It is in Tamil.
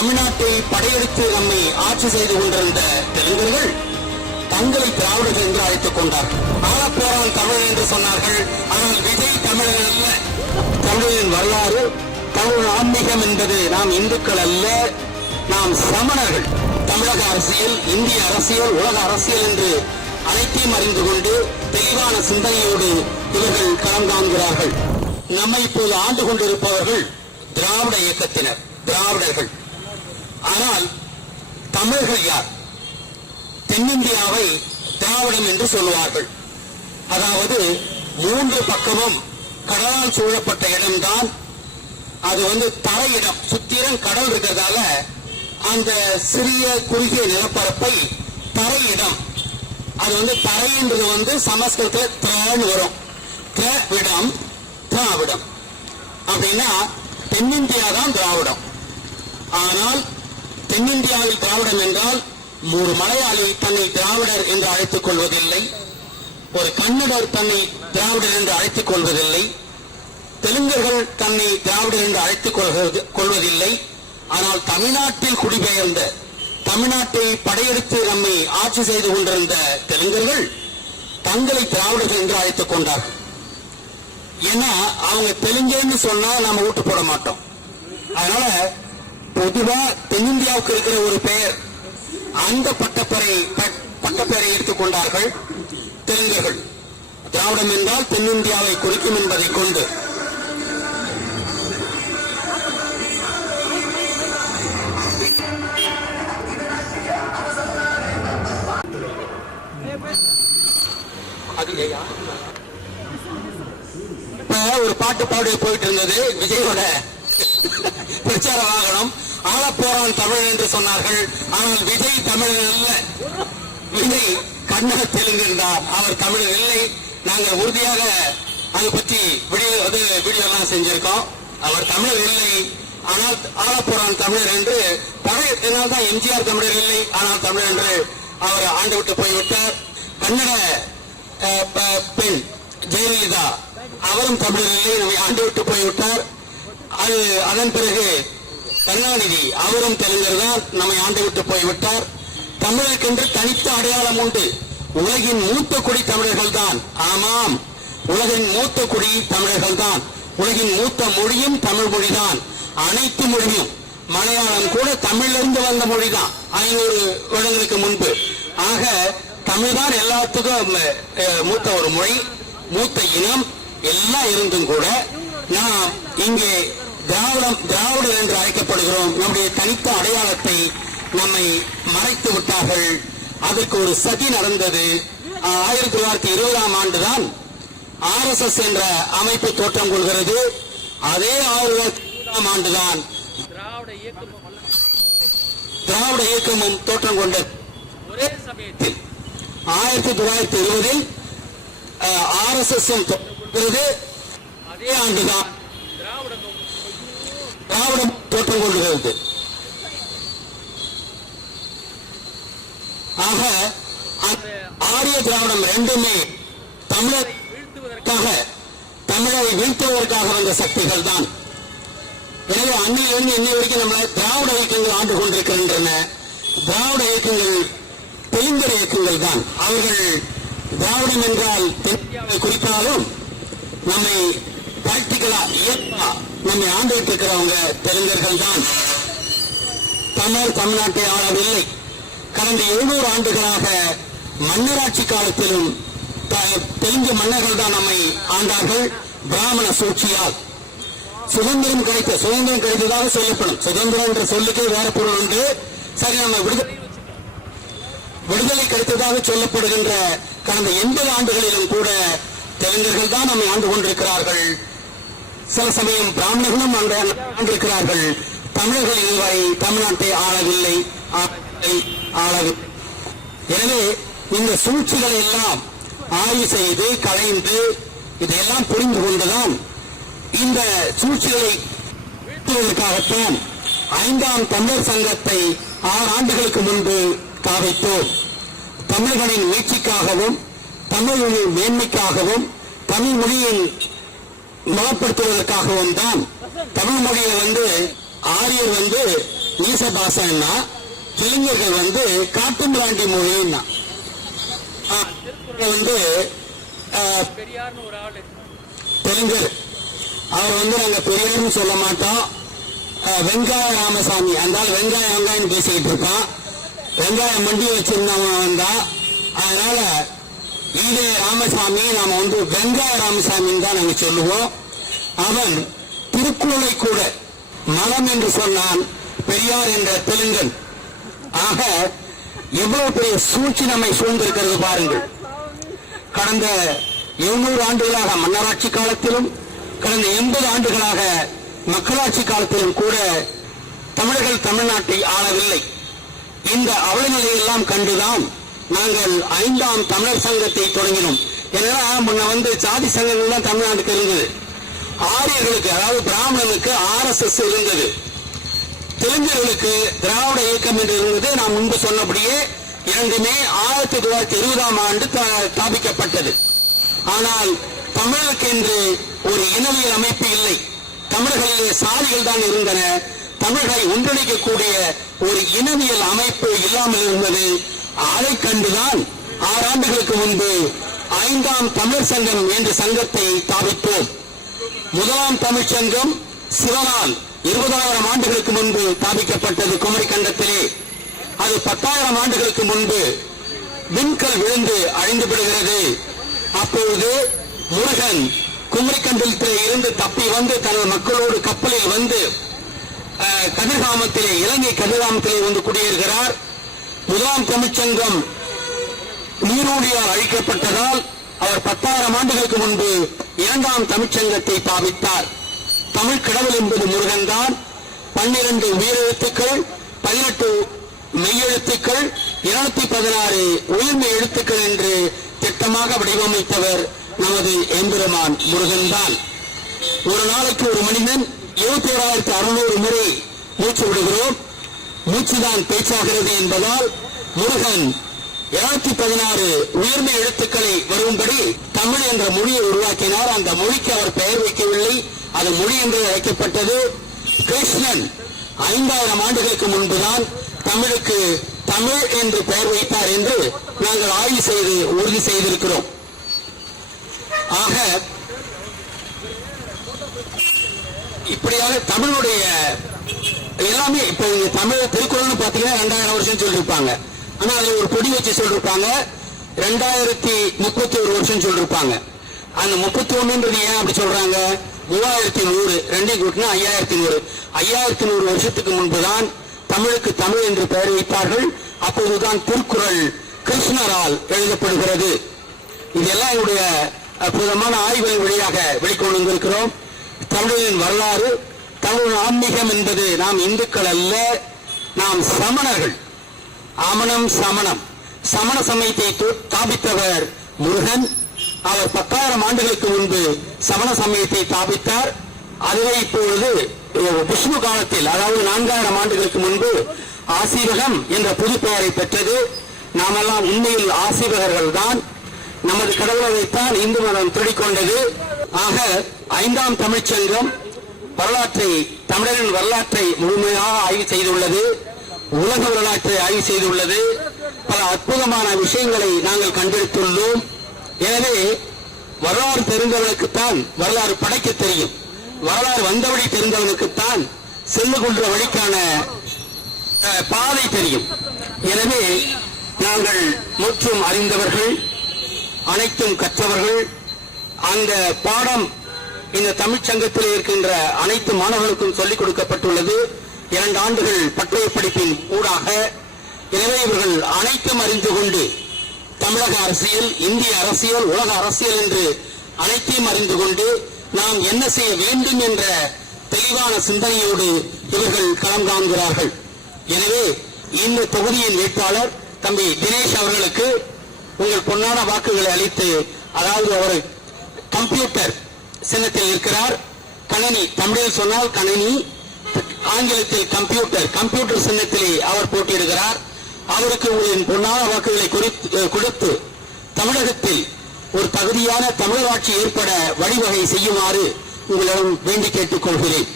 தமிழ்நாட்டை படையெடுத்து நம்மை ஆட்சி செய்து கொண்டிருந்த தெலுங்கர்கள் தங்களை திராவிடர்கள் என்று அழைத்துக் கொண்டார்கள். ஆளப்போறான் தமிழன் என்று சொன்னார்கள். ஆனால் விஜய் தமிழன் அல்ல. தமிழின் வரலாறு, தமிழ் ஆன்மீகம் என்பது நாம் இந்துக்கள் அல்ல, நாம் சமணர்கள். தமிழக அரசியல், இந்திய அரசியல், உலக அரசியல் என்று அனைத்தையும் அறிந்து கொண்டு தெளிவான சிந்தனையோடு இவர்கள் களம் காண்கிறார்கள். நம்மை இப்போது ஆண்டு கொண்டிருப்பவர்கள் திராவிட இயக்கத்தினர், திராவிடர்கள். ஆனால் தமிழர்கள் யார்? தென்னிந்தியாவை திராவிடம் என்று சொல்லுவார்கள். அதாவது மூன்று பக்கமும் கடலால் சூழப்பட்ட இடம்தான் அது. தரையிடம், சுத்திரம் கடல் இருக்கிறதால அந்த சிறிய குறுகிய நிலப்பரப்பை தரையிடம். அது தரைன்றது சமஸ்கிருதத்தில் திரான்னு வரும். திராவிடம், திராவிடம் அப்படின்னா தென்னிந்தியா தான் திராவிடம். ஆனால் தென்னிந்தியாவில் திராவிடம் என்றால் ஒரு மலையாளி தன்னை திராவிடர் என்று அழைத்துக் கொள்வதில்லை, ஒரு கன்னடர் தன்னை திராவிடர் என்று அழைத்துக் கொள்வதில்லை, தெலுங்கர்கள் தன்னை திராவிடர் என்று அழைத்துக் கொள்வதில்லை. ஆனால் தமிழ்நாட்டில் குடிபெயர்ந்த, தமிழ்நாட்டை படையெடுத்து நம்மை ஆட்சி செய்து கொண்டிருந்த தெலுங்கர்கள் தங்களை திராவிடர்கள் என்று அழைத்துக் கொண்டார்கள். ஏன்னா அவங்க தெலுங்குன்னு சொன்னா நாம ஓட்டு போட மாட்டோம். அதனால பொதுவா தென்னிந்தியாவுக்கு இருக்கிற ஒரு பெயர், அந்த பட்டப்பெயரை எடுத்துக் கொண்டார்கள் தெலுங்கர்கள். திராவிடம் என்றால் தென்னிந்தியாவை குறிக்கும் என்பதை கொண்டு ஒரு பாட்டு பாடி போயிட்டு இருந்தது. விஜயோட பிரச்சார வாகனம். ஆளப்போறான் தமிழ் என்று சொன்னார்கள். ஆனால் விஜய் தமிழன் அல்ல, விஜய் கன்னட தெலுங்கு என்றார். அவர் தமிழர் இல்லை. நாங்கள் உறுதியாக அதை பற்றி வீடியோ எல்லாம் செஞ்சிருக்கோம். அவர் தமிழர் இல்லை, ஆனால் ஆளப்போறான் தமிழர் என்று பழைய தான் எம்ஜிஆர் தமிழர் இல்லை, ஆனால் தமிழர் என்று அவர் ஆண்டு விட்டு போய்விட்டார். கன்னட பெண் ஜெயலலிதா, அவரும் தமிழர் இல்லை, நம்மை ஆண்டு விட்டு போய்விட்டார். அதன் பிறகு கருணாநிதி, அவரும் தெலுங்கர் தான், நம்மை ஆண்டு விட்டு போய்விட்டார். தமிழருக்கென்று தனித்த அடையாளம் உண்டு. உலகின் மூத்த குடி தமிழர்கள் தான். ஆமாம், உலகின் மூத்த குடி தமிழர்கள் தான். உலகின் மூத்த மொழியும் தமிழ் மொழிதான். அனைத்து மொழியும், மலையாளம் கூட தமிழிலிருந்து வந்த மொழிதான் 500 வருடங்களுக்கு முன்பு. ஆக தமிழ் தான் எல்லாத்துக்கும் மூத்த ஒரு மொழி, மூத்த இனம் எல்லாம் இருந்தும் கூட நாம் இங்கே திராவிடர் என்று அழைக்கப்படுகிறோம். நம்முடைய தனித்த அடையாளத்தை நம்மை மறைத்து விட்டார்கள். அதற்கு ஒரு சதி நடந்தது. 1920ஆம் ஆண்டுதான் RSS என்ற அமைப்பு தோற்றம் கொள்கிறது. அதே 1920ஆம் ஆண்டுதான் திராவிட இயக்கமும் தோற்றம் கொண்டது. ஒரே சமயத்தில் 1920இல் RSS தோன்றுகிறது. அதே ஆண்டுதான் திராவிடம் தோற்றம் கொள்கிறது. ஆக ஆரிய திராவிடம் ரெண்டுமே தமிழரை வீழ்த்துவதற்காக வந்த சக்திகள் தான். எனவே அன்னையிலிருந்து இன்னை வரைக்கும் நம்மளை திராவிட இயக்கங்கள் ஆண்டு கொண்டிருக்கின்றன. திராவிட இயக்கங்கள் தெலுங்கர் இயக்கங்கள் தான். அவர்கள் திராவிடம் என்றால் தென்னிந்தியாவை குறித்தாலும் நம்மை பிராக்டிகலா இயக்கமா நம்மை ஆண்டு இருக்கிறவங்க தெலுங்கர்கள் தான். தமிழ்நாட்டை ஆளவில்லை. கடந்த 700 ஆண்டுகளாக மன்னராட்சி காலத்திலும் தெலுங்கு மன்னர்கள் தான் நம்மை ஆண்டார்கள். பிராமண சூழ்ச்சியால் சுதந்திரம் கிடைத்ததாக சொல்லப்படும். சுதந்திரம் என்ற சொல்லுக்கு வேற பொருள் உண்டு. சரி, நம்ம விடுதலை கிடைத்ததாக சொல்லப்படுகின்ற கடந்த 80 ஆண்டுகளிலும் கூட தெலுங்கர்கள் தான் நம்மை ஆண்டு கொண்டிருக்கிறார்கள். சில சமயம் பிராமணர்களும் ஆண்டிருக்கிறார்கள். தமிழர்கள் இதுவரை தமிழ்நாட்டை ஆளவில்லை. எனவே இந்த சூழ்ச்சிகளை எல்லாம் ஆய்வு செய்து களைந்து இதையெல்லாம் புரிந்து கொண்டுதான் இந்த சூழ்ச்சிகளை வீழ்த்துவதற்காகத்தான் 5ஆம் தமிழர் சங்கத்தை 6 ஆண்டுகளுக்கு முன்பு தாவித்தோம். தமிழர்களின் மீட்சிக்காகவும், தமிழ் மொழியின் மேன்மைக்காகவும், தமிழ் மொழியின் மலப்படுத்துவதற்காகவும் தான். தமிழ் மொழியை ஆரியர் நீச பாஷைன்னா தெலுங்கர்கள் வந்து காட்டுமிராண்டி மொழின்னா வந்து தெலுங்கர் அவர் வந்து நாங்க பெரியார்னு சொல்ல மாட்டோம், வெங்காய ராமசாமி அந்த வெங்காயம் வெங்காயம் பேசிக்கிட்டு இருக்கான், வெங்காயம் மண்டி வச்சிருந்தவன் வந்தா, அதனால ஈவே ராமசாமி நாம வந்து வெங்காய ராமசாமின்னு தான் நாங்க சொல்லுவோம். அவன் திருக்குறளை கூட மலம் என்று சொன்னான் பெரியார் என்ற தெலுங்கன். ஆக எவ்வளவு பெரிய சூழ்ச்சி நம்மை சூழ்ந்திருக்கிறது பாருங்கள். கடந்த 700 ஆண்டுகளாக மன்னராட்சி காலத்திலும் கடந்த 80 ஆண்டுகளாக மக்களாட்சி காலத்திலும் கூட தமிழர்கள் தமிழ்நாட்டை ஆளவில்லை. இந்த அவலநிலையெல்லாம் கண்டுதான் நாங்கள் 5ஆம் தமிழர் சங்கத்தை தொடங்கினோம். ஏன்னா முன்ன வந்து சாதி சங்கங்கள் தான் தமிழ்நாட்டுக்கு இருந்தது. ஆரியர்களுக்கு அதாவது பிராமணனுக்கு RSS இருந்தது, தெலுங்கர்களுக்கு திராவிட இயக்கம் என்று இருந்தது. நாம் முன்பு சொன்னபடியே இரண்டுமே 1920ஆம் ஆண்டு ஸ்தாபிக்கப்பட்டது. ஆனால் தமிழருக்கு என்று ஒரு இனவியல் அமைப்பு இல்லை. தமிழர்களிலே சாதிகள் தான் இருந்தன. தமிழர்களை ஒன்றிணைக்கக்கூடிய ஒரு இனவியல் அமைப்பு இல்லாமல் இருந்தது. அதை கண்டுதான் 6 ஆண்டுகளுக்கு முன்பு 5ஆம் தமிழர் சங்கம் என்ற சங்கத்தை ஸ்தாபித்தோம். முதலாம் தமிழ் சங்கம் சிவனால் 20,000 ஆண்டுகளுக்கு முன்பு ஸ்தாபிக்கப்பட்டது குமரி கண்டத்திலே. அது 10,000 ஆண்டுகளுக்கு முன்பு விண்கல் விழுந்து அழிந்து விடுகிறது. அப்பொழுது முருகன் குமரிக்கண்டத்திலே இருந்து தப்பி வந்து தனது மக்களோடு கப்பலில் வந்து கதிர்காமத்திலே இலங்கை கதிர்காமத்திலே வந்து குடியேறுகிறார். முதலாம் தமிழ்ச்சங்கம் நீரூழியால் அழிக்கப்பட்டதால் அவர் 10,000 ஆண்டுகளுக்கு முன்பு 2ஆம் தமிழ்ச்சங்கத்தை ஸ்தாபித்தார். தமிழ் கடவுள் என்பது முருகன் தான். 12 உயிரெழுத்துக்கள், 18 மெய்யெழுத்துக்கள், 216 உயிர்மெய் எழுத்துக்கள் என்று திட்டமாக வடிவமைத்தவர் நமது எம்பெருமான் முருகன் தான். ஒரு நாளைக்கு ஒரு மனிதன் 21,600 முறை மூச்சு விடுகிறோம். மூச்சுதான் பேச்சாகிறது என்பதால் முருகன் 216 உயர்மை எழுத்துக்களை வரும்படி தமிழ் என்ற மொழியை உருவாக்கினார். அந்த மொழிக்கு அவர் பெயர் வைக்கவில்லை, அது மொழி என்று அழைக்கப்பட்டது. கிருஷ்ணன் 5,000 ஆண்டுகளுக்கு முன்புதான் தமிழுக்கு தமிழ் என்று பெயர் வைத்தார் என்று நாங்கள் ஆய்வு செய்து உறுதி செய்திருக்கிறோம். ஆக இப்படியாக தமிழுடைய எல்லாமே இப்ப தமிழ் திருக்குறள் பாத்தீங்கன்னா 2000 வருஷம் சொல்லிருப்பாங்க. ஆனா அதுல ஒரு கொடி வச்சு சொல்லிருப்பாங்க 2031 வருஷம் சொல்லிருப்பாங்க. அந்த 31 ஏன் அப்படி சொல்றாங்க? 3100 ரெண்டையும் கூட்டினா 5100 வருஷத்துக்கு முன்புதான் தமிழுக்கு தமிழ் என்று பெயர் வைத்தார்கள். அப்போதுதான் திருக்குறள் கிருஷ்ணரால் எழுதப்படுகிறது. இதெல்லாம் என்னுடைய அற்புதமான ஆய்வுகளின் வழியாக வெளிக்கொண்டு வந்திருக்கிறோம். தமிழின் வரலாறு, தமிழ் ஆன்மீகம் என்பது நாம் இந்துக்கள் அல்ல, நாம் சமணர்கள். ஆமணம் சமணம், சமண சமயத்தை ஸ்தாபித்தவர் முருகன். அவர் 10,000 ஆண்டுகளுக்கு முன்பு சமண சமயத்தை ஸ்தாபித்தார். அதுவே இப்பொழுது விஷ்ணு காலத்தில் அதாவது 4,000 ஆண்டுகளுக்கு முன்பு ஆசீவகம் என்ற புது பெயரை பெற்றது. நாமெல்லாம் உண்மையில் ஆசீவகர்கள் தான். நமது கடவுளைத்தான் இந்து மதம் திருடிக்கொண்டது. ஆக 5ஆம் தமிழ்ச்சங்கம் வரலாற்றை, தமிழரின் வரலாற்றை முழுமையாக ஆய்வு செய்துள்ளது. உலக வரலாற்றை ஆய்வு செய்துள்ளது. பல அற்புதமான விஷயங்களை நாங்கள் கண்டெடுத்துள்ளோம். எனவே வரலாறு தெரிந்தவனுக்குத்தான் வரலாறு படைக்க தெரியும். வரலாறு வந்த வழி தெரிந்தவனுக்குத்தான் செல்லுகின்ற வழிக்கான பாதை தெரியும். எனவே நாங்கள் முற்றும் அறிந்தவர்கள், அனைத்தும் கற்றவர்கள். அந்த பாடம் இந்த தமிழ்ச் சங்கத்தில் இருக்கின்ற அனைத்து மாணவர்களுக்கும் சொல்லிக் கொடுக்கப்பட்டுள்ளது 2 ஆண்டுகள் பட்டய படிப்பின் ஊடாக. எனவே இவர்கள் அனைத்தும் அறிந்து கொண்டு தமிழக அரசியல், இந்திய அரசியல், உலக அரசியல் என்று அனைத்தையும் அறிந்து கொண்டு நாம் என்ன செய்ய வேண்டும் என்ற தெளிவான சிந்தனையோடு இவர்கள் களம் காண்கிறார்கள். எனவே இந்த தொகுதியின் வேட்பாளர் தம்பி தினேஷ் அவர்களுக்கு உங்கள் பொன்னான வாக்குகளை அளித்து, அதாவது அவர் கம்ப்யூட்டர் சின்னத்தில் இருக்கிறார். கணினி, தமிழில் சொன்னால் கணினி, ஆங்கிலத்தில் கம்ப்யூட்டர் சின்னத்திலே அவர் போட்டியிடுகிறார். அவருக்கு உங்களின் பொன்னான வாக்குகளை கொடுத்து தமிழகத்தில் ஒரு தகுதியான தமிழர் ஆட்சி ஏற்பட வழிவகை செய்யுமாறு உங்களிடம் வேண்டி கேட்டுக் கொள்கிறேன்.